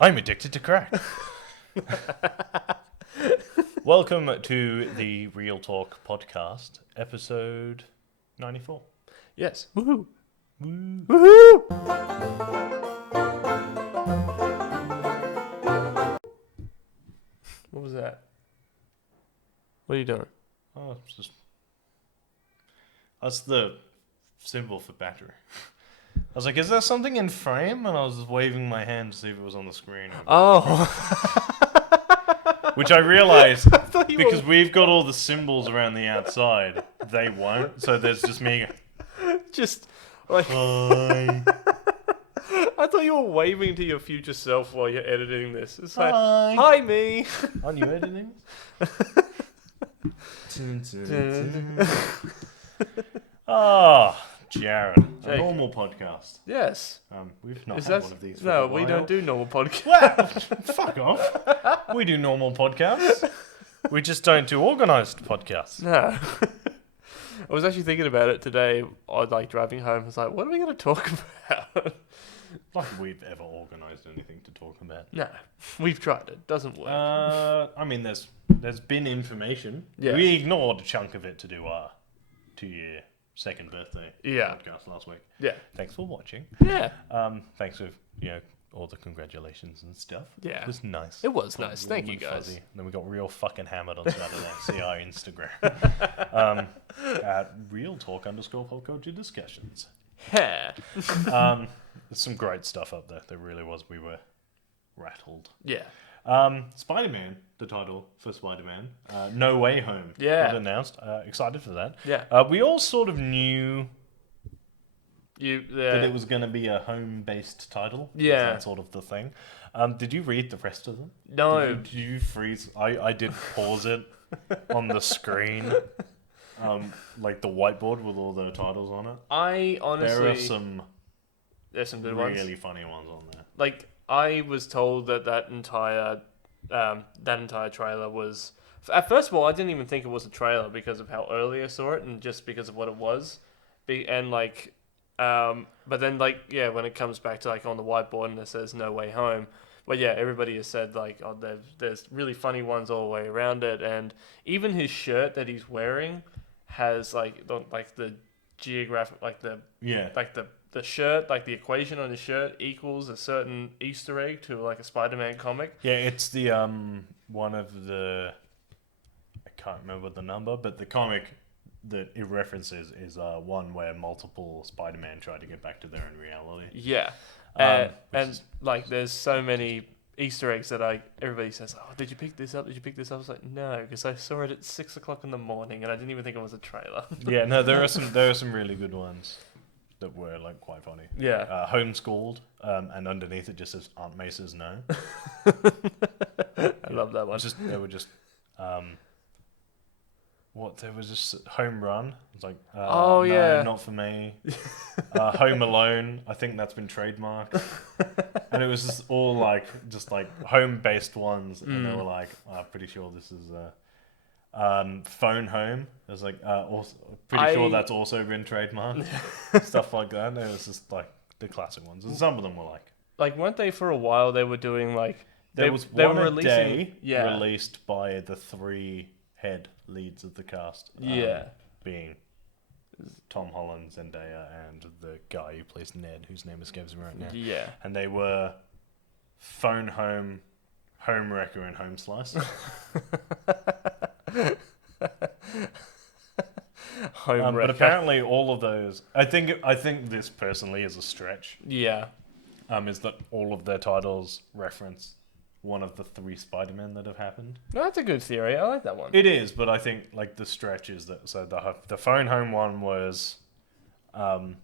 I'm addicted to crack. Welcome to the Real Talk podcast, episode 94. Yes. Woohoo! Woo. Woohoo! What was that? What are you doing? Oh, it's just... That's the symbol for battery. I was like, is there something in frame? And I was just waving my hand to see if it was on the screen. Oh. Which I realized, thought you because we've got all the symbols around the outside, they won't. So there's just me Just like going, hi. I thought you were waving to your future self while you're editing this. It's like, Hi. hi me. Aren't you editing? Ah, Jared, a Jake. normal podcast. Yes. We've not Is had that one of these for no? a We while. don't do normal podcasts. Well, fuck off. We do normal podcasts. We just don't do organised podcasts. No. I was actually thinking about it today. I was like driving home. I was like, what are we going to talk about? Like we've ever organised anything to talk about. No, we've tried it. Doesn't work. I mean, there's been information. Yeah. We ignored a chunk of it to do our 2-year second birthday Yeah. podcast last week. Yeah. Thanks for watching. Yeah. Thanks for all the congratulations and stuff. Yeah. It was nice. It was Got nice. warm Thank you, and guys. fuzzy. And then we got real fucking hammered on Saturday. See our Instagram. At Real Talk _pop culture discussions. Yeah. There's some great stuff up there. There really was. We were rattled. Yeah. Spider-Man, the title for Spider-Man. No Way Home. Yeah. Got announced. Excited for that. Yeah. We all sort of knew You. that it was going to be a home-based title. Yeah. That's sort of the thing. Did you read the rest of them? No. Did you freeze? I did pause it on the screen. Like the whiteboard with all the titles on it. I honestly. There's some good really ones. funny ones on there. Like I was told that entire trailer was. At first of all, I didn't even think it was a trailer because of how early I saw it and just because of what it was, and like. But then, like, yeah, when it comes back to, like, on the whiteboard and it says No Way Home, but yeah, everybody has said, like, oh, there's really funny ones all the way around it, and even his shirt that he's wearing has, like the geographic, like, the shirt, like, the equation on his shirt equals a certain Easter egg to, like, a Spider-Man comic. Yeah, it's the, one of the, I can't remember the number, but the comic that it references is one where multiple Spider-Man try to get back to their own reality. Yeah. Which And, is- like, there's so many Easter eggs that everybody says, oh, did you pick this up? Did you pick this up? I was like, no, because I saw it at 6 o'clock in the morning and I didn't even think it was a trailer. Yeah, no, there are some really good ones that were like quite funny. Yeah. Homeschooled, and underneath it just says Aunt May says no. I love that one. They were just there was just Home Run. It's like, Oh, no, yeah. not for me. Home Alone, I think that's been trademarked. And it was just all like home-based ones, and they were like, I'm pretty sure this is Phone Home. I was like, also, pretty sure that's also been trademarked. Stuff like that. It was just like the classic ones, and some of them were Like, weren't they for a while? They were doing like there was they one were a releasing, day yeah, released by the 3 head leads of the cast. Yeah. Being Tom Holland, Zendaya, and the guy who plays Ned, whose name escapes me right now. yeah. And they were Phone Home, Home Wrecker, and Home Slice. Home But apparently all of those, I think this personally is a stretch. yeah. Is that all of their titles reference one of the 3 Spider-Men that have happened? No, that's a good theory. I like that one. It is, but I think like the stretch is that the Phone Home one was Tom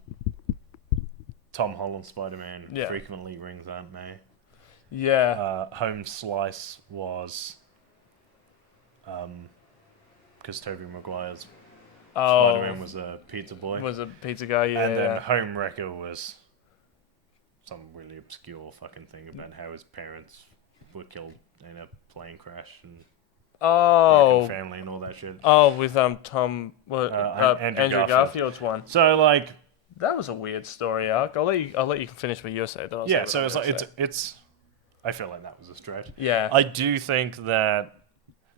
Holland Spider-Man Yeah. frequently rings Aunt May. Yeah. Home Slice was because Tobey Maguire's Spider-Man was a pizza boy. Was a pizza guy, yeah. And then Home Wrecker was some really obscure fucking thing about how his parents were killed in a plane crash and broken family and all that shit. Oh, with Andrew Andrew Garfield's one. So like That was a weird story arc. I'll let you finish what you're saying. yeah, so it's like it's I feel like that was a stretch. Yeah. I do think that.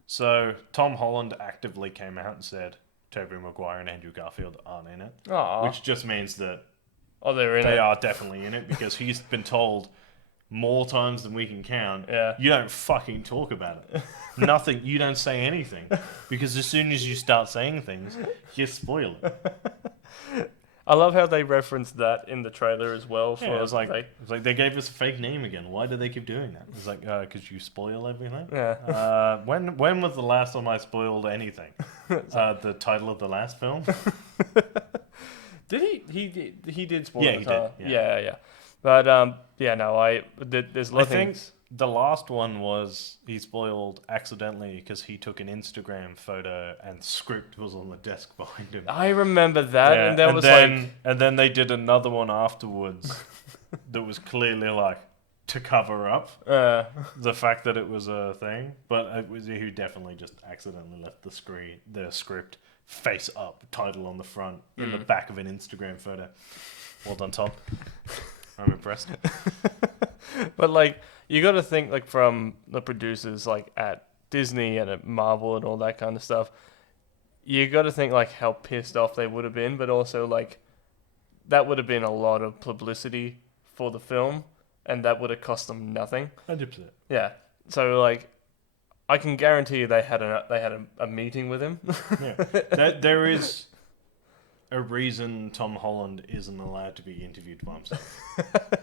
So Tom Holland actively came out and said Tobey Maguire and Andrew Garfield aren't in it, Aw. which just means that Oh, they're in they it. are definitely in it because he's been told more times than we can count. Yeah. You don't fucking talk about it. Nothing. You don't say anything because as soon as you start saying things, you spoil it. I love how they referenced that in the trailer as well. For Yeah, it was like they gave us a fake name again. Why do they keep doing that? It's like because you spoil everything. Yeah. When was the last time I spoiled anything? The title of the last film. Did he did spoil Yeah, the he title. did, Yeah. But yeah, no, there's a lot I of think things. the last one was he spoiled accidentally because he took an Instagram photo and script was on the desk behind him. I remember that, Yeah, and there was like, and then they did another one afterwards that was clearly like to cover up the fact that it was a thing, but it was he definitely just accidentally left the script face up, title on the front in the back of an Instagram photo. Well done, Tom. I'm impressed. but like you got to think like from the producers like at Disney and at Marvel and all that kind of stuff. You got to think like how pissed off they would have been, but also like that would have been a lot of publicity for the film, and that would have cost them nothing. 100%. Yeah. So like, I can guarantee you they had a meeting with him. Yeah, there is a reason Tom Holland isn't allowed to be interviewed by himself.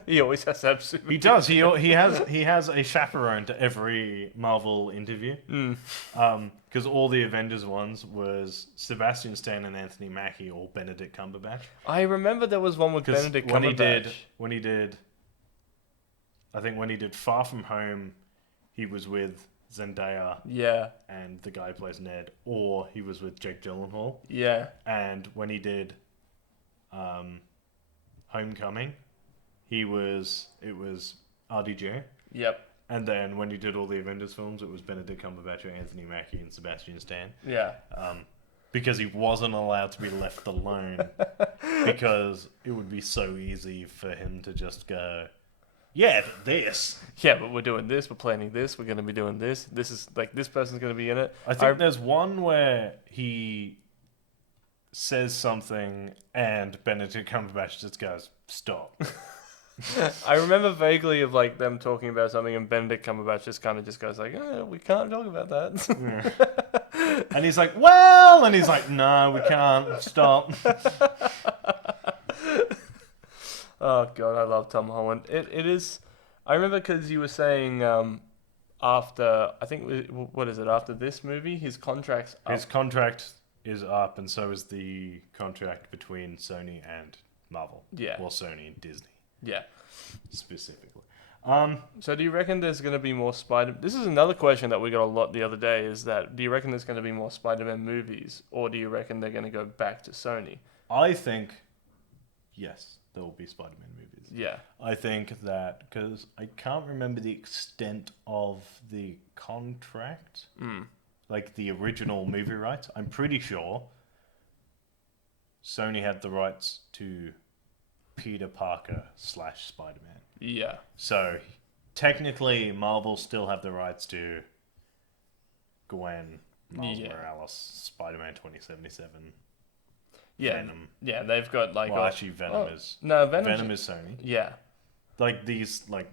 He always has to have super. He does. He has a chaperone to every Marvel interview. Because all the Avengers ones was Sebastian Stan and Anthony Mackie or Benedict Cumberbatch. I remember there was one with Benedict Cumberbatch. When he did, I think when he did Far From Home, he was with Zendaya Yeah. and the guy who plays Ned, or he was with Jake Gyllenhaal. Yeah. And when he did Homecoming, it was RDJ. Yep. And then when he did all the Avengers films, it was Benedict Cumberbatch, Anthony Mackie, and Sebastian Stan. Yeah. Because he wasn't allowed to be left alone. Because it would be so easy for him to just go, yeah, this. Yeah, but we're doing this. We're planning this. We're going to be doing this. This is like this person's going to be in it. I think there's one where he says something and Benedict Cumberbatch just goes, stop. I remember vaguely of like them talking about something, and Benedict Cumberbatch just goes like, "We can't talk about that." And he's like, well, and he's like, no, we can't, stop. Oh god, I love Tom Holland. It is. I remember because you were saying after I think what is it after this movie his contract's up. His contract is up, and so is the contract between Sony and Marvel. Yeah. Well, Sony and Disney Yeah. specifically. So do you reckon there's going to be more Spider? This is another question that we got a lot the other day. Is that do you reckon there's going to be more Spider-Man movies, or do you reckon they're going to go back to Sony? I think yes, there will be Spider-Man movies. Yeah. I think that because I can't remember the extent of the contract, like the original movie rights. I'm pretty sure Sony had the rights to Peter Parker / Spider-Man. Yeah. So technically, Marvel still have the rights to Gwen, Miles Morales, Spider-Man 2077. Yeah. Venom. Yeah, they've got like. Well, actually, Venom is Venom is Sony. Yeah. Like these, like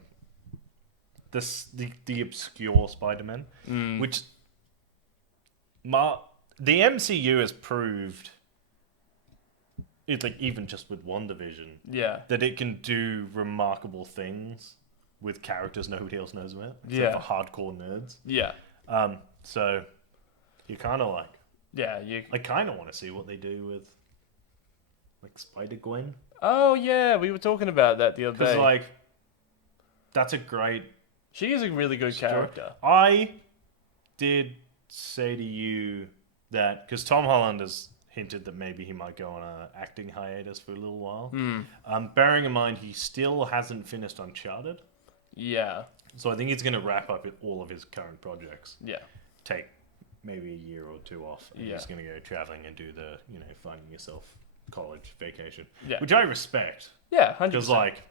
this, the obscure Spider-Man, which the MCU has proved. It's like even just with WandaVision, that it can do remarkable things with characters nobody else knows about. Except for hardcore nerds. Yeah. So you kind of like. Yeah. I kind of want to see what they do with like Spider-Gwen. Oh yeah, we were talking about that the other day. Because like, that's a great. She is a really good character. I did say to you that because Tom Holland has hinted that maybe he might go on an acting hiatus for a little while. Bearing in mind he still hasn't finished Uncharted. Yeah. So I think he's going to wrap up all of his current projects. Yeah. Take maybe a year or two off. And he's going to go traveling and do the, finding yourself college vacation. Yeah. Which I respect. Yeah, 100%. Because, like,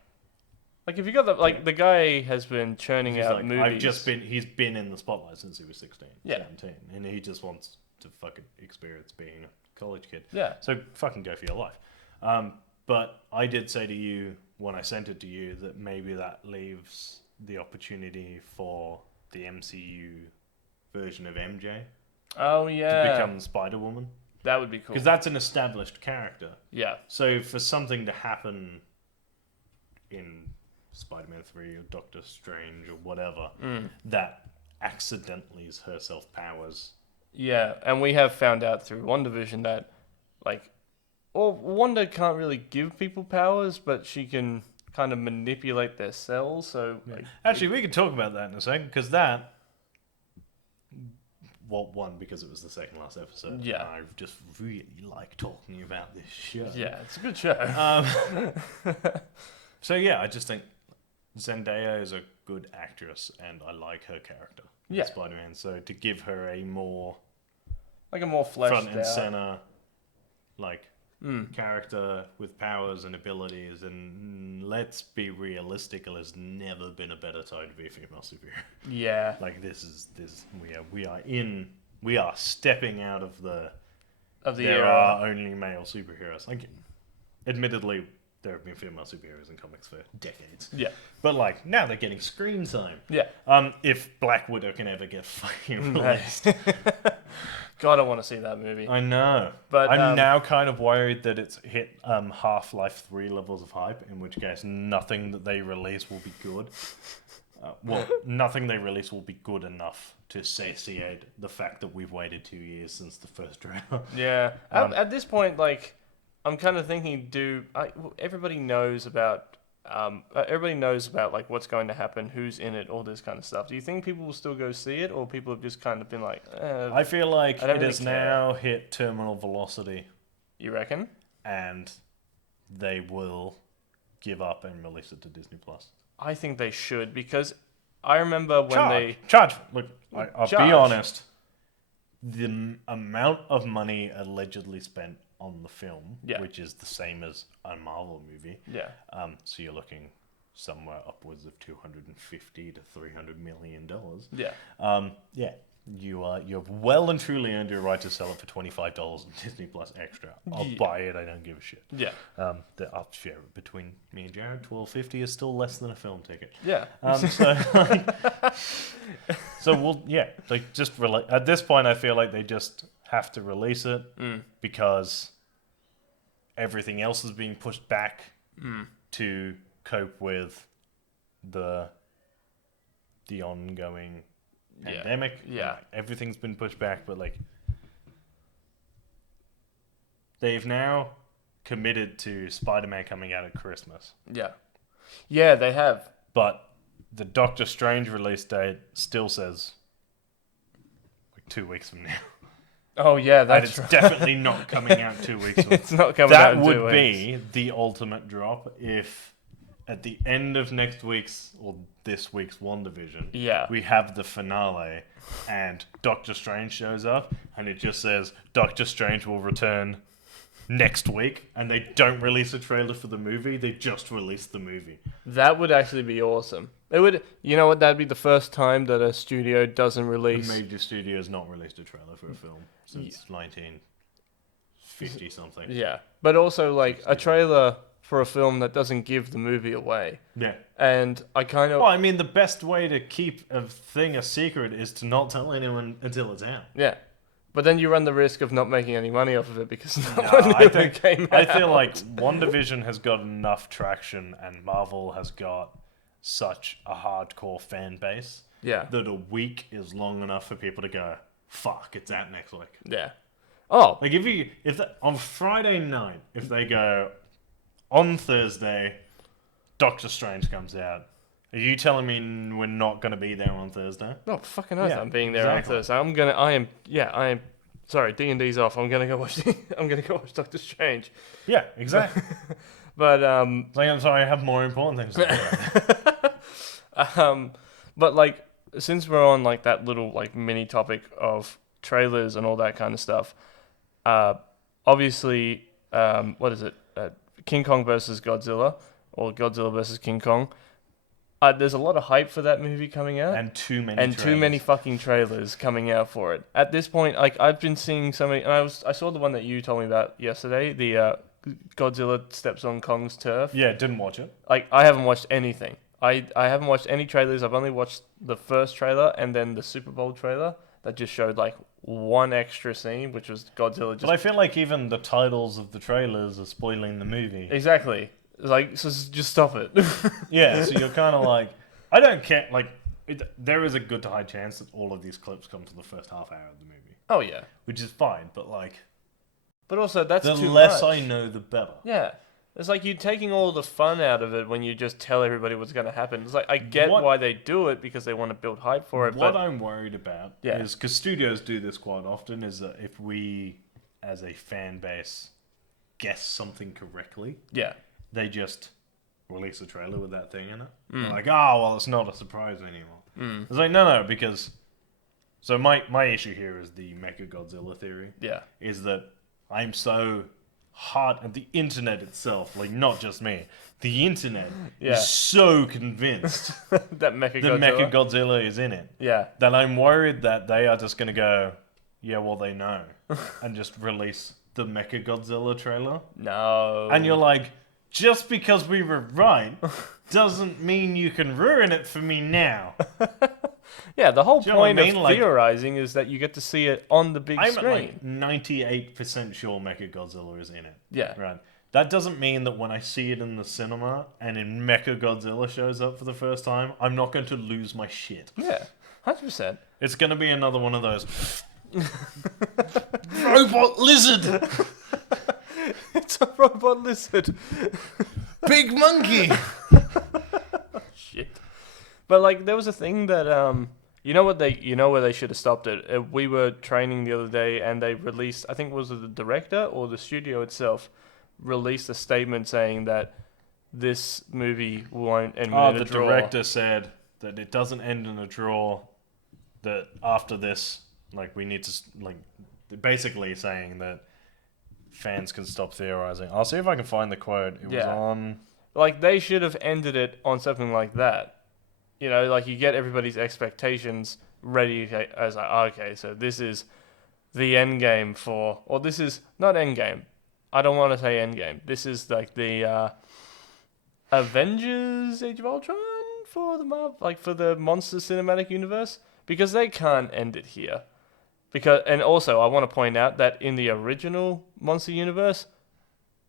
Like if you got the guy has been churning He's out like, movies. he's been in the spotlight since he was 16, Yeah. 17, and he just wants to fucking experience being a college kid. Yeah. So fucking go for your life. But I did say to you when I sent it to you that maybe that leaves the opportunity for the MCU version of MJ Oh to yeah. become Spider-Woman. That would be cool. Because that's an established character. Yeah. So for something to happen in Spider-Man 3 or Doctor Strange or whatever that accidentally is herself powers. Yeah, and we have found out through WandaVision that, like, well, Wanda can't really give people powers, but she can kind of manipulate their cells. So, like, Actually, we can talk about that in a second because that. Well, one, because it was the second last episode. Yeah. I just really like talking about this show. yeah, it's a good show. So yeah, I just think Zendaya is a good actress, and I like her character in Yeah. Spider-Man. So to give her a more Like a more fleshed front and out. center, like character with powers and abilities, and let's be realistic, there's never been a better time to be a female superhero. Yeah. Like we are stepping out of the Of the there era. are only male superheroes. Like, admittedly, there have been female superheroes in comics for decades. Yeah. But like now they're getting screen time. Yeah. If Black Widow can ever get fucking No. released. God, I want to see that movie. I know. But, I'm now kind of worried that it's hit Half-Life 3 levels of hype, in which case nothing that they release will be good. Nothing they release will be good enough to satiate the fact that we've waited 2 years since the first trailer. Yeah. At this point, like, I'm kind of thinking, everybody knows about like what's going to happen, who's in it, all this kind of stuff. Do you think people will still go see it, or people have just kind of been like, I feel like I don't it really has care. now hit terminal velocity, you reckon? and they will give up and release it to Disney Plus. I think they should, because I remember when Charge. Look, I'll Charge. be honest. The amount of money allegedly spent on the film, Yeah. which is the same as a Marvel movie, yeah, so you're looking somewhere upwards of $250 to $300 million. yeah, You've well and truly earned your right to sell it for $25 on Disney Plus Extra. I'll Yeah. buy it. I don't give a shit. yeah, I'll share it between me and Jared. $12.50 is still less than a film ticket. yeah. So we'll just at this point. I feel like they just have to release it because everything else is being pushed back to cope with the ongoing pandemic. Yeah. Everything's been pushed back, but like they've now committed to Spider-Man coming out at Christmas. Yeah, they have. But the Doctor Strange release date still says like 2 weeks from now. Oh yeah, And that's it's right. definitely not coming out 2 weeks from It's not coming out That in 2 would weeks. be the ultimate drop if at the end of next week's or this week's WandaVision, Yeah. we have the finale and Doctor Strange shows up and it just says Doctor Strange will return next week, and they don't release a trailer for the movie, they just release the movie. That would actually be awesome. It would. You know what? That'd be the first time that a studio doesn't A release. major studio has not released a trailer for a film since 1950 something. Yeah, but also like a trailer for a film that doesn't give the movie away. Yeah. And I kind of Well, I mean, the best way to keep a thing a secret is to not tell anyone until it's out. yeah. But then you run the risk of not making any money off of it because no No, one knew I it think came I out. feel like WandaVision has got enough traction, and Marvel has got such a hardcore fan base Yeah. that a week is long enough for people to go, "Fuck, it's out next week." Yeah. Oh, Like on Friday night, if they go on Thursday, Doctor Strange comes out. Are you telling me we're not going to be there on Thursday? no fucking oath! Yeah, I'm being there exactly. on Thursday. I am. Sorry, D&D's off. I'm gonna go watch. I'm gonna go watch Doctor Strange. Yeah, exactly. But Like, I'm sorry, I have more important things to do. but like since we're on like that little like mini topic of trailers and all that kind of stuff, obviously, what is it? King Kong versus Godzilla, or Godzilla versus King Kong. There's a lot of hype for that movie coming out. And too many And too many fucking trailers coming out for it. At this point, like I've been seeing so many, and I saw the one that you told me about yesterday, the Godzilla steps on Kong's turf. Yeah, didn't watch it. Like I haven't watched anything. I haven't watched any trailers. I've only watched the first trailer and then the Super Bowl trailer that just showed like one extra scene, which was Godzilla just. But I feel like even the titles of the trailers are spoiling the movie. Exactly. It's like, so just stop it. Yeah, so you're kind of like, I don't care. Like, there is a good to high chance that all of these clips come to the first half hour of the movie, Oh yeah. which is fine. But like, But also that's the too less much. I know, the better. Yeah. It's like you're taking all the fun out of it when you just tell everybody what's going to happen. It's like, I get why they do it because they want to build hype for it. What But I'm worried about Yeah. is, because studios do this quite often, is that if we, as a fan base, guess something correctly, yeah. they just release a trailer with that thing in it. They're like, oh, well, it's not a surprise anymore. It's like, no, because... So my issue here is the Mechagodzilla theory. Yeah. Is that I'm so hard... And the internet itself, like, not just me, the internet Yeah. is so convinced That Mechagodzilla. that Mechagodzilla is in it. Yeah. That I'm worried that they are just going to go, yeah, well, they know. And just release the Mechagodzilla trailer. No. And you're like, just because we were right doesn't mean you can ruin it for me now. Yeah, the whole Do you know what I point mean? of Like- theorizing is that you get to see it on the big I'm screen. like 98% sure Mechagodzilla is in it. Yeah. Right. That doesn't mean that when I see it in the cinema and in Mechagodzilla shows up for the first time, I'm not going to lose my shit. Yeah. 100%. It's going to be another one of those robot lizard, It's a robot lizard. big monkey. Shit. But like, there was a thing that you know where they should have stopped it. We were training the other day, and they released. I think it was the director or the studio itself released a statement saying that this movie won't end in a The draw. director said that it doesn't end in a draw. That after this, like, we need to, like, basically saying that fans can stop theorizing. I'll see if I can find the quote. It was Yeah. on... Like, they should have ended it on something like that. You know, like, you get everybody's expectations ready as like, okay, so this is the end game for, or this is not end game. I don't want to say end game. This is like the Avengers Age of Ultron for the for the Monsters cinematic universe, because they can't end it here. And also, I want to point out that in the original Monster universe,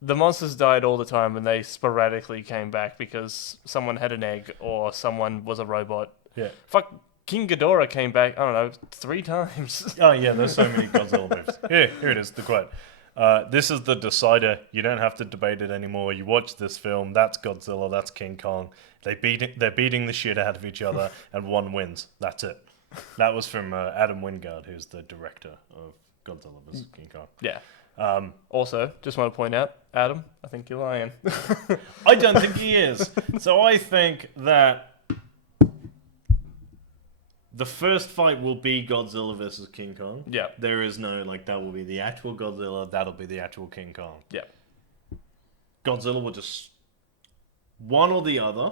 the monsters died all the time and they sporadically came back because someone had an egg or someone was a robot. Yeah. Fuck, King Ghidorah came back, I don't know, 3 times. Oh, yeah, there's so many Godzilla movies. Here it is, the quote. This is the decider. You don't have to debate it anymore. You watch this film. That's Godzilla. That's King Kong. They're beating the shit out of each other, and one wins. That's it. That was from Adam Wingard, who's the director of Godzilla vs. King Kong. Yeah. Also, just want to point out, Adam, I think you're lying. I don't think he is. So I think that the first fight will be Godzilla versus King Kong. Yeah. There is no, like, that will be the actual Godzilla, that'll be the actual King Kong. Yeah. Godzilla will just... one or the other.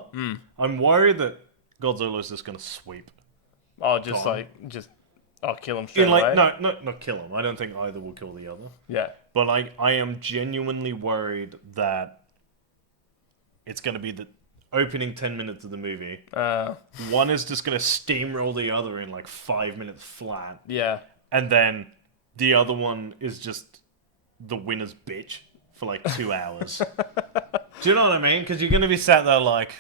I'm worried that Godzilla is just going to sweep. Oh, just Gone. I'll kill him straight In, like, away. no, not kill him. I don't think either will kill the other. Yeah. But I am genuinely worried that it's going to be the opening 10 minutes of the movie. One is just going to steamroll the other in like 5 minutes flat. Yeah. And then the other one is just the winner's bitch for like 2 hours. Do you know what I mean? Because you're going to be sat there like...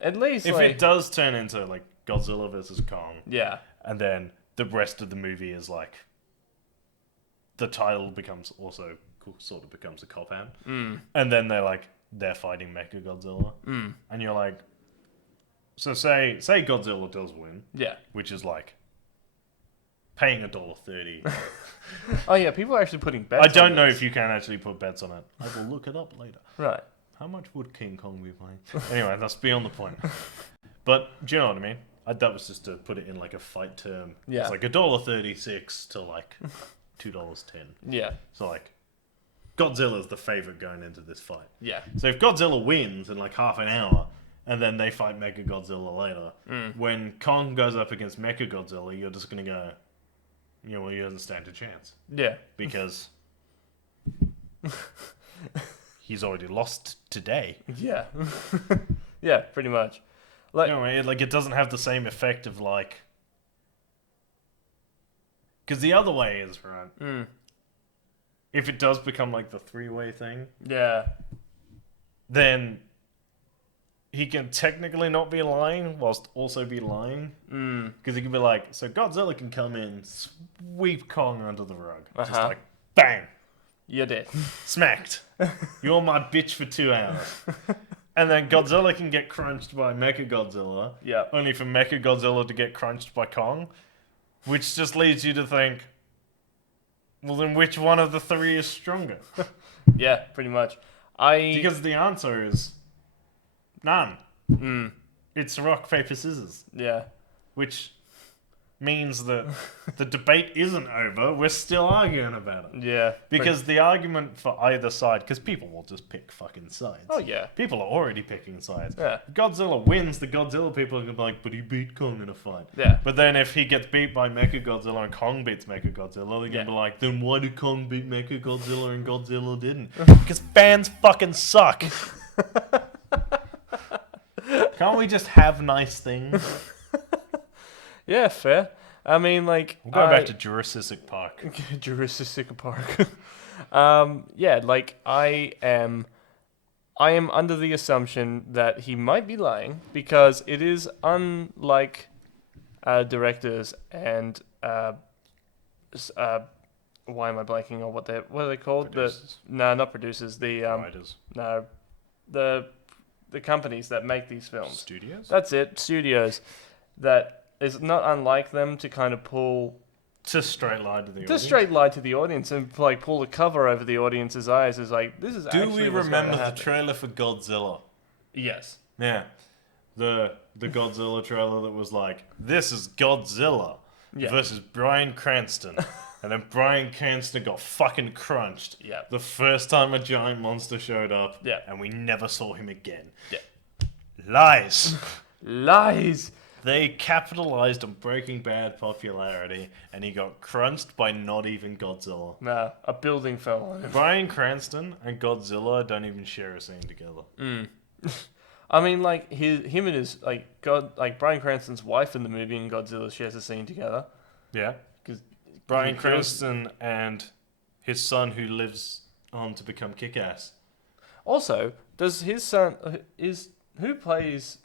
At least, if like... it does turn into like Godzilla versus Kong... Yeah. And then the rest of the movie is like... the title becomes also... sort of becomes a cop-out. And then they're fighting Mechagodzilla. And you're like... So say Godzilla does win. Yeah. Which is like... paying $1.30. Oh, yeah, people are actually putting bets I don't on know this. if you can actually put bets on it. I will look it up later. Right. How much would King Kong be playing? Anyway, that's beyond the point. But do you know what I mean? That was just to put it in like a fight term. Yeah. It's like $1.36 to like $2.10. Yeah. So like, Godzilla's the favorite going into this fight. Yeah. So if Godzilla wins in like half an hour, and then they fight Mechagodzilla later. When Kong goes up against Mechagodzilla, you're just going to go, well, he doesn't stand a chance. Yeah. Because he's already lost today. Yeah. Yeah, pretty much. Like, It doesn't have the same effect of like... Because the other way is, right? If it does become like the three-way thing, yeah. then he can technically not be lying whilst also be lying. Because he can be like, so Godzilla can come in, sweep Kong under the rug. Just like, bang! You're dead. Smacked. You're my bitch for 2 hours. And then Godzilla can get crunched by Mechagodzilla. Yeah. Only for Mechagodzilla to get crunched by Kong. Which just leads you to think, well, then which one of the three is stronger? Yeah, pretty much. Because the answer is none. It's rock, paper, scissors. Yeah. Which means that the debate isn't over. We're still arguing about it. Yeah. Because the argument for either side, because people will just pick fucking sides. Oh, yeah. People are already picking sides. Yeah. If Godzilla wins, the Godzilla people are going to be like, but he beat Kong in a fight. Yeah. But then if he gets beat by Mechagodzilla and Kong beats Mechagodzilla, they're going to be like, then why did Kong beat Mechagodzilla and Godzilla didn't? Because fans fucking suck. Can't we just have nice things? Yeah, fair. I mean, like... We'll go back to Jurassic Park. Jurassic Park. Yeah, like, I am under the assumption that he might be lying, because it is unlike directors and... why am I blanking on what are they called? Producers. Not producers. Writers. No, the companies that make these films. Studios? That's it. Studios. That is not unlike them to kind of pull... Just straight lie to the audience. Just straight lie to the audience and like pull the cover over the audience's eyes. Is like, this is Do actually we what's remember gonna the happen. trailer for Godzilla? Yes. Yeah. The Godzilla trailer that was like, this is Godzilla Yeah. versus Bryan Cranston. And then Bryan Cranston got fucking crunched. Yeah. The first time a giant monster showed up. Yeah. And we never saw him again. Yeah. Lies. Lies. They capitalized on Breaking Bad popularity, and he got crunched by not even Godzilla. No, a building fell on him. Bryan Cranston and Godzilla don't even share a scene together. I mean, like him and his Bryan Cranston's wife in the movie and Godzilla shares a scene together. Yeah. Because Bryan Cranston and his son who lives on to become Kick-Ass. Also, does his son who plays?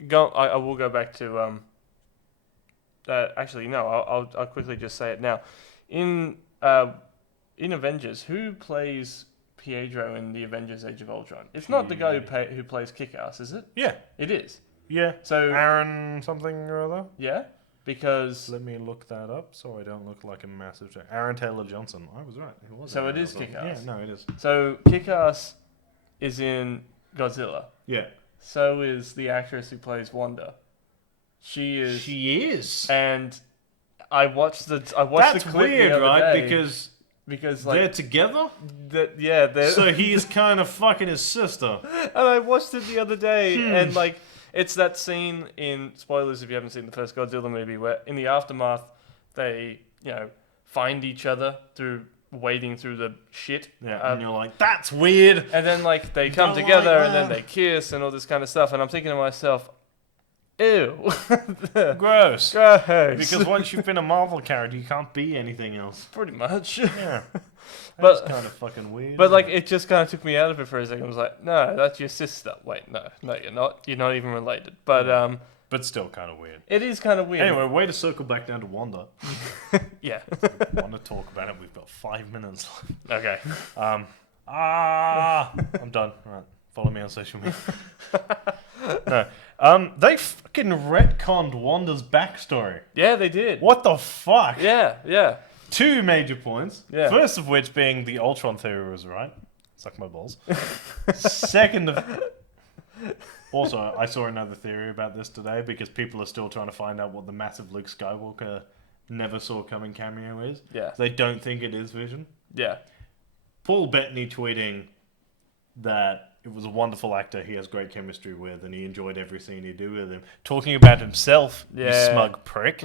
I will go back to actually no, I'll quickly just say it now. In Avengers, who plays Pietro in the Avengers: Age of Ultron? It's not the guy who plays Kick-Ass, is it? Yeah. It is. Yeah. So Aaron something or other? yeah, because Let me look that up so I don't look like a massive... Aaron Taylor-Johnson. I was right. It was So Aaron it is Taylor-Johnson. Kick-Ass. Yeah, no, it is. so Kick-Ass is in Godzilla. Yeah. So is the actress who plays Wanda. She is. She is. And I watched That's the clip weird, the other right? day Because like they're together? they're So he's kind of fucking his sister. and I watched it the other day and like it's that scene in spoilers if you haven't seen the first Godzilla movie where in the aftermath they find each other through wading through the shit. Yeah, and you're like, that's weird. And then like they come Don't together like and then that. they kiss and all this kind of stuff and I'm thinking to myself, ew. Gross. Gross. Because once you've been a Marvel character, you can't be anything else. pretty much. Yeah. But- That's kind of fucking weird. But isn't like it? it just kind of took me out of it for a second. I was like, no, that's your sister. Wait, no, you're not. You're not even related. But But still kind of weird. it is kind of weird. Anyway, way to circle back down to Wanda. Yeah. Want to talk about it? We've got 5 minutes left. Okay. I'm done. Right, follow me on social media. No, they fucking retconned Wanda's backstory. Yeah, they did. What the fuck? Yeah. 2 major points. Yeah. First of which being the Ultron theory was right. Suck my balls. Second of... Also, I saw another theory about this today because people are still trying to find out what the massive Luke Skywalker never saw coming cameo is. Yeah. They don't think it is Vision. Yeah. Paul Bettany tweeting that it was a wonderful actor he has great chemistry with, and he enjoyed every scene he did with him. Talking about himself, you Yeah. smug prick.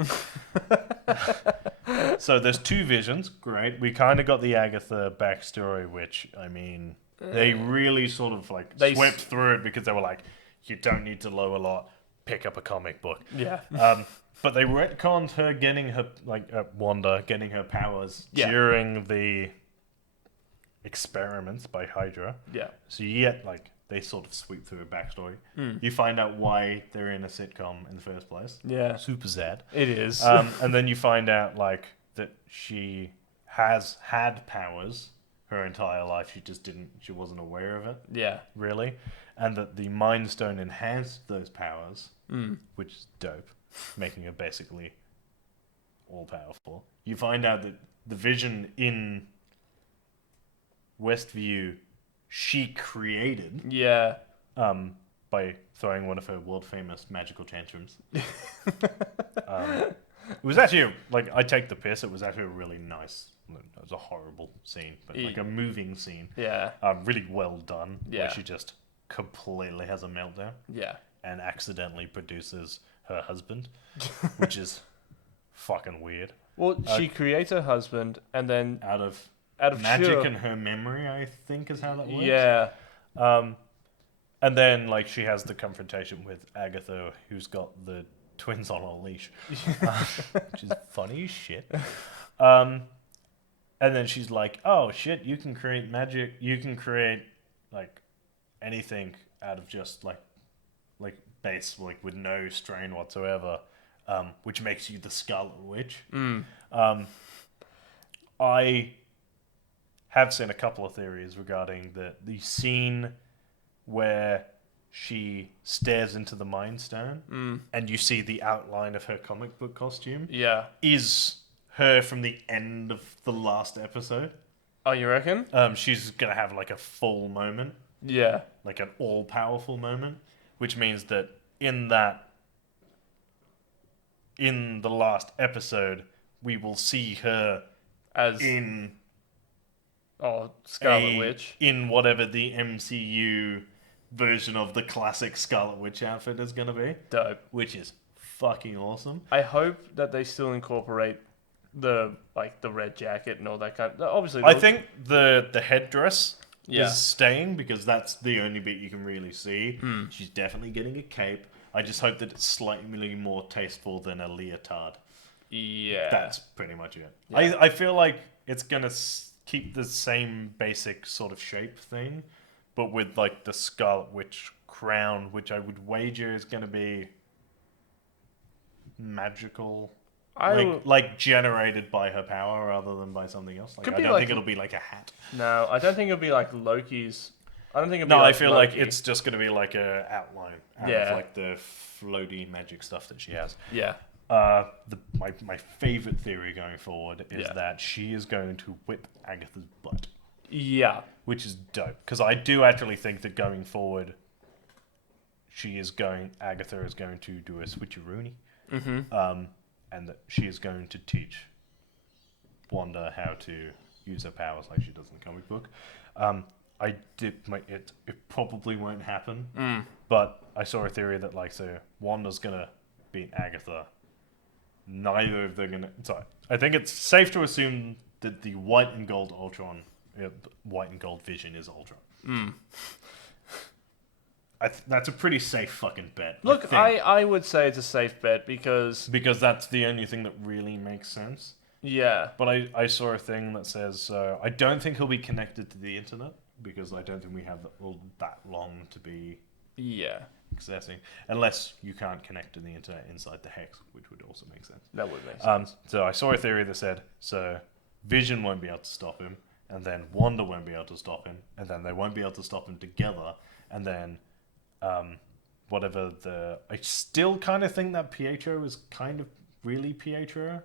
So there's two visions. Great. We kind of got the Agatha backstory, which, I mean, they really sort of like They swept through it because they were like, you don't need to know a lot. Pick up a comic book. Yeah. But they retconned her getting her, like, Wanda getting her powers Yeah. during the experiments by Hydra. Yeah. So you get, like, they sort of sweep through her backstory. You find out why they're in a sitcom in the first place. Yeah. Super sad. It is. And then you find out, like, that she has had powers her entire life. She wasn't aware of it, yeah. really. And that the Mind Stone enhanced those powers, which is dope, making her basically all-powerful. You find out that the Vision in Westview she created Yeah. by throwing one of her world-famous magical tantrums. It was actually, like, I take the piss, it was actually a really nice, it was a horrible scene, but like a moving scene. Yeah. Really well done. Yeah. Where she just completely has a meltdown Yeah. and accidentally produces her husband, which is fucking weird. Well, she creates her husband, and then Out of magic magic and her memory, I think is how that works. Yeah. And then, like, she has the confrontation with Agatha, who's got the twins on a leash, which is funny as shit. And then she's like, "Oh shit, you can create magic. You can create like anything out of just like base, like with no strain whatsoever, which makes you the Scarlet Witch." I have seen a couple of theories regarding the scene where she stares into the Mind Stone and you see the outline of her comic book costume Yeah. is her from the end of the last episode. Oh, you reckon? She's gonna have like a full moment, Yeah. like an all-powerful moment, which means that in the last episode we will see her As in Scarlet Witch. in whatever the MCU version of the classic Scarlet Witch outfit is going to be, Dope. which is fucking awesome. I hope that they still incorporate the red jacket and all that kind. Obviously, I think the headdress Yeah. is staying because that's the only bit you can really see. She's definitely getting a cape. I just hope that it's slightly more tasteful than a leotard. Yeah. That's pretty much it. Yeah. I feel like it's going to keep the same basic sort of shape thing, but with like the Scarlet Witch crown, which I would wager is going to be magical. Like generated by her power rather than by something else. Like, Could I be don't like- think it'll be like a hat. No, I don't think it'll be like Loki's. I don't think it'll No, be I like feel Loki. like it's just going to be like a outline out Yeah. of like the floaty magic stuff that she has. Yeah. My favorite theory going forward is Yeah. that she is going to whip Agatha's butt, Yeah. which is dope because I do actually think that going forward, Agatha is going to do a switcheroony, and that she is going to teach Wanda how to use her powers like she does in the comic book. It probably won't happen, but I saw a theory that like so Wanda's gonna beat Agatha. Neither of them gonna. Sorry, I think it's safe to assume that the white and gold white and gold Vision is Ultron. That's a pretty safe fucking bet. Look, think. I would say it's a safe bet because Because that's the only thing that really makes sense. yeah. But I saw a thing that says I don't think he'll be connected to the internet because I don't think we have all that long to be Yeah. accessing unless you can't connect to the internet inside the hex, which would also make sense. That would make sense. So I saw a theory that said so Vision won't be able to stop him, and then Wanda won't be able to stop him, and then they won't be able to stop him together, and then I still kind of think that Pietro is kind of really Pietro.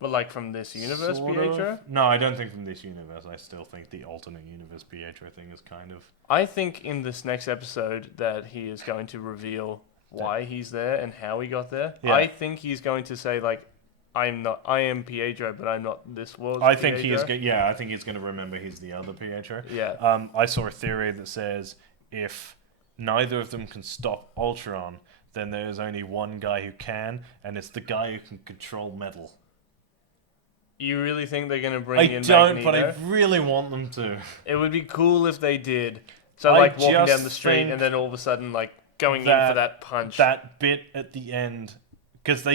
But like from this universe, Sort Pietro? of. No, I don't think from this universe. I still think the alternate universe Pietro thing is kind of. I think in this next episode that he is going to reveal why he's there and how he got there. Yeah. I think he's going to say like, I am Pietro, but I'm not this world's I think Pietro. I think he's going to remember he's the other Pietro. Yeah. I saw a theory that says if neither of them can stop Ultron, then there's only one guy who can, and it's the guy who can control metal. You really think they're gonna bring I in don't, Magneto? but I really want them to. It would be cool if they did. So I like walking just down the street think and then all of a sudden like going in that- for that punch. That bit at the end, because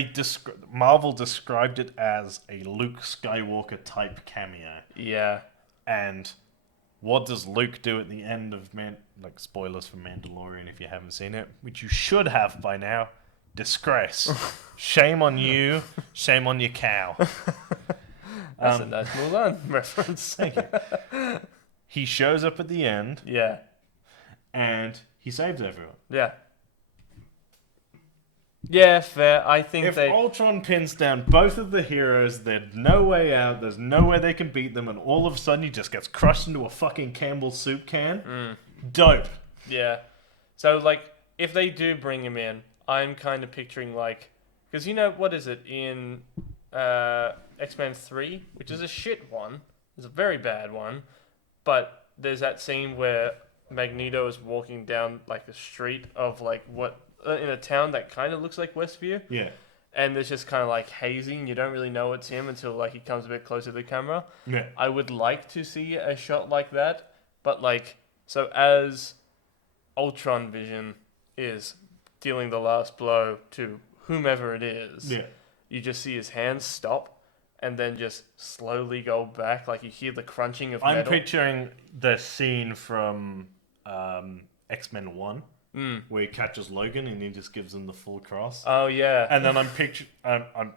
Marvel described it as a Luke Skywalker type cameo, Yeah. and what does Luke do at the end of like spoilers for Mandalorian if you haven't seen it, which you should have by now? Disgrace. Shame on you. Shame on your cow. That's a nice Mulan reference. Thank you. He shows up at the end Yeah. and he saves everyone. Yeah. Yeah, fair. I think If they. Ultron pins down both of the heroes, there's no way out, there's no way they can beat them, and all of a sudden he just gets crushed into a fucking Campbell's soup can. Dope. Yeah. So, like, if they do bring him in, I'm kind of picturing, like. Because, you know, what is it? In X-Men 3, which is a shit one. It's a very bad one. But there's that scene where Magneto is walking down, like, the street of, like, what. In a town that kind of looks like Westview. Yeah. And there's just kind of, like, hazing. You don't really know it's him until, like, he comes a bit closer to the camera. Yeah. I would like to see a shot like that, but like, so as Ultron Vision is dealing the last blow to whomever it is, Yeah. you just see his hands stop and then just slowly go back, like you hear the crunching of I'm metal. picturing the scene from X-Men 1 where he catches Logan and he just gives him the full cross. Oh yeah, And then I'm picturing...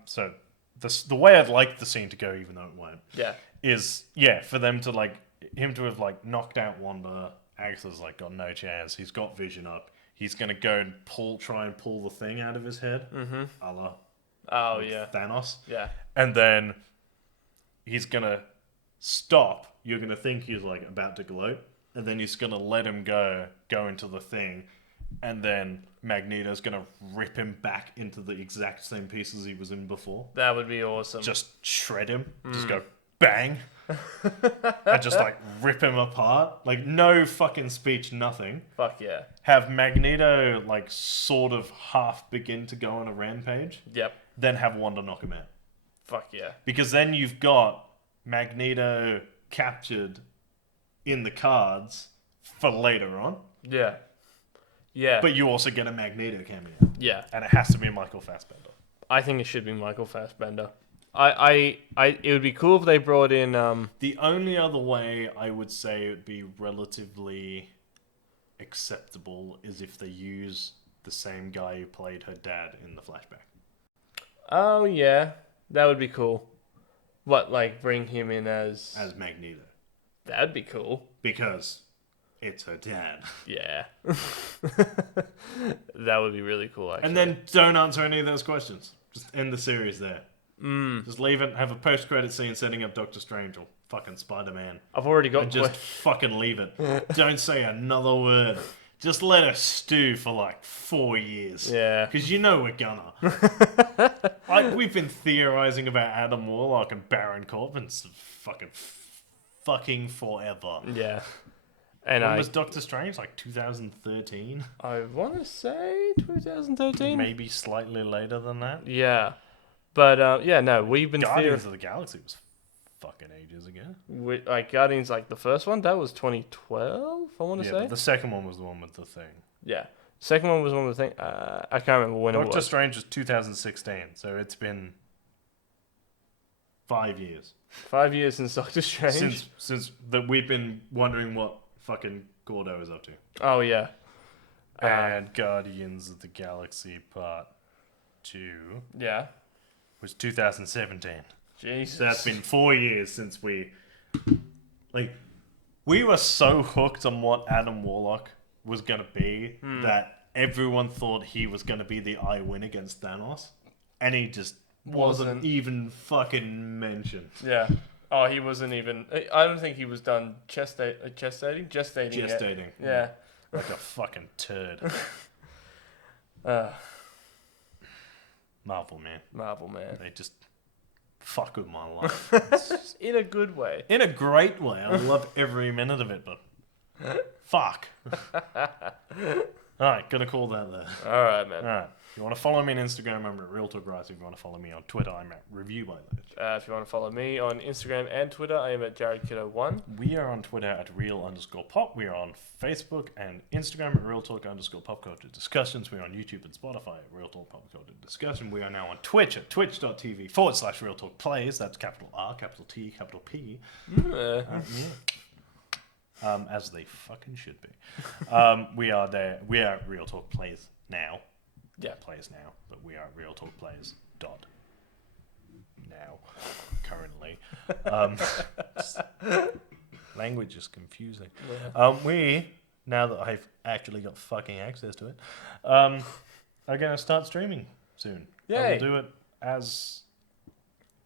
so the way I'd like the scene to go, even though it won't, yeah, is, for them to, like, him to have, like, knocked out Wanda. Agatha's, like, got no chance. He's got Vision up. He's going to go and try and pull the thing out of his head. Mm-hmm. A la oh yeah, Thanos. yeah, And then he's going to stop. You're going to think he's, like, about to gloat. And then he's going to let him go into the thing. And then Magneto's going to rip him back into the exact same pieces he was in before. that would be awesome. Just shred him. Just go bang. And just, like, rip him apart. Like, no fucking speech, nothing. Fuck yeah, Have Magneto, like, sort of half begin to go on a rampage. yep, Then have Wanda knock him out. fuck yeah, Because then you've got Magneto captured in the cards for later on. yeah, yeah, But you also get a Magneto cameo. yeah. And it has to be Michael Fassbender. I think it should be Michael Fassbender. It would be cool if they brought in The only other way I would say it would be relatively acceptable is if they use the same guy who played her dad in the flashback. oh yeah, that would be cool. What, like bring him in as Magneto. that'd be cool. Because it's her dad. Yeah. That would be really cool actually. And then don't answer any of those questions. Just end the series there. Just leave it, have a post-credit scene setting up Doctor Strange or fucking Spider-Man. I've already got And just fucking leave it. Don't say another word. Just let us stew for like 4 years. Yeah. Because you know we're gonna. Like, we've been theorizing about Adam Warlock and Baron Corbin fucking forever. Yeah. And When was Doctor Strange? Like 2013? I want to say 2013. Maybe slightly later than that. Yeah. But yeah, no, we've been Guardians of the Galaxy was fucking ages ago. like Guardians, like the first one, that was 2012. I want to Yeah, say. but the second one was the one with the thing. Yeah. Second one was one of the thing. I can't remember when it Doctor was. Strange was 2016, so it's been 5 years 5 years since Doctor Strange. since that we've been wondering what fucking Gordo is up to. Oh yeah. And Guardians of the Galaxy Part 2 Yeah. was 2017. Jesus. So that's been 4 years since we were so hooked on what Adam Warlock was going to be that everyone thought he was going to be the I-win against Thanos, and he just wasn't even fucking mentioned. Yeah. Oh, he wasn't even. I don't think he was done gestating yet. Gestating. Yeah. Like a fucking turd. Marvel, man. Marvel, man. They just fuck with my life. In a good way. In a great way. I love every minute of it, but Fuck. Alright, gonna call that there. All right, man. Alright. If you want to follow me on Instagram, I'm at RealTalkRice. If you want to follow me on Twitter, I'm at ReviewByLurch. If you want to follow me on Instagram and Twitter, I am at JaredKiddo1. We are on Twitter at real_pop. We are on Facebook and Instagram at RealTalk_popculture discussions. We're on YouTube and Spotify at Real Talk Pop Culture Discussion. We are now on Twitch at twitch.tv/RealTalkPlays. That's capital R, capital T, capital P. Yeah. As they fucking should be. We are there. We are at Real Talk Plays now. Yeah. Plays now, but we are at Real Talk Plays now currently. Language is confusing. We, now that I've actually got fucking access to it, are going to start streaming soon. Yay. I will do it as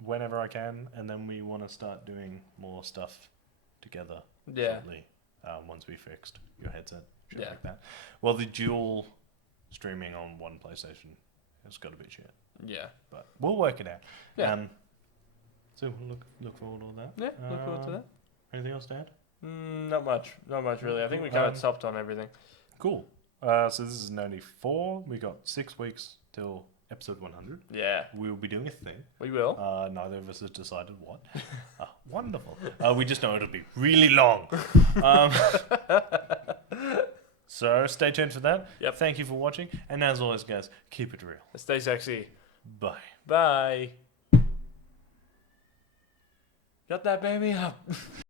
whenever I can, and then we want to start doing more stuff together shortly, once we fixed your headset, shit like that. Well, the dual streaming on one PlayStation has got a bit shit. Yeah. But we'll work it out. Yeah. So we'll look forward to all that. Yeah, look forward to that. Anything else to add? Not much really. I think we kind of stopped on everything. Cool. So this is 94. We got 6 weeks till episode 100. Yeah. We'll be doing a thing. We will. Neither of us has decided what. Wonderful. We just know it'll be really long. So stay tuned for that. Yep. Thank you for watching. And as always, guys, keep it real. Stay sexy. Bye. Bye. Got that baby up.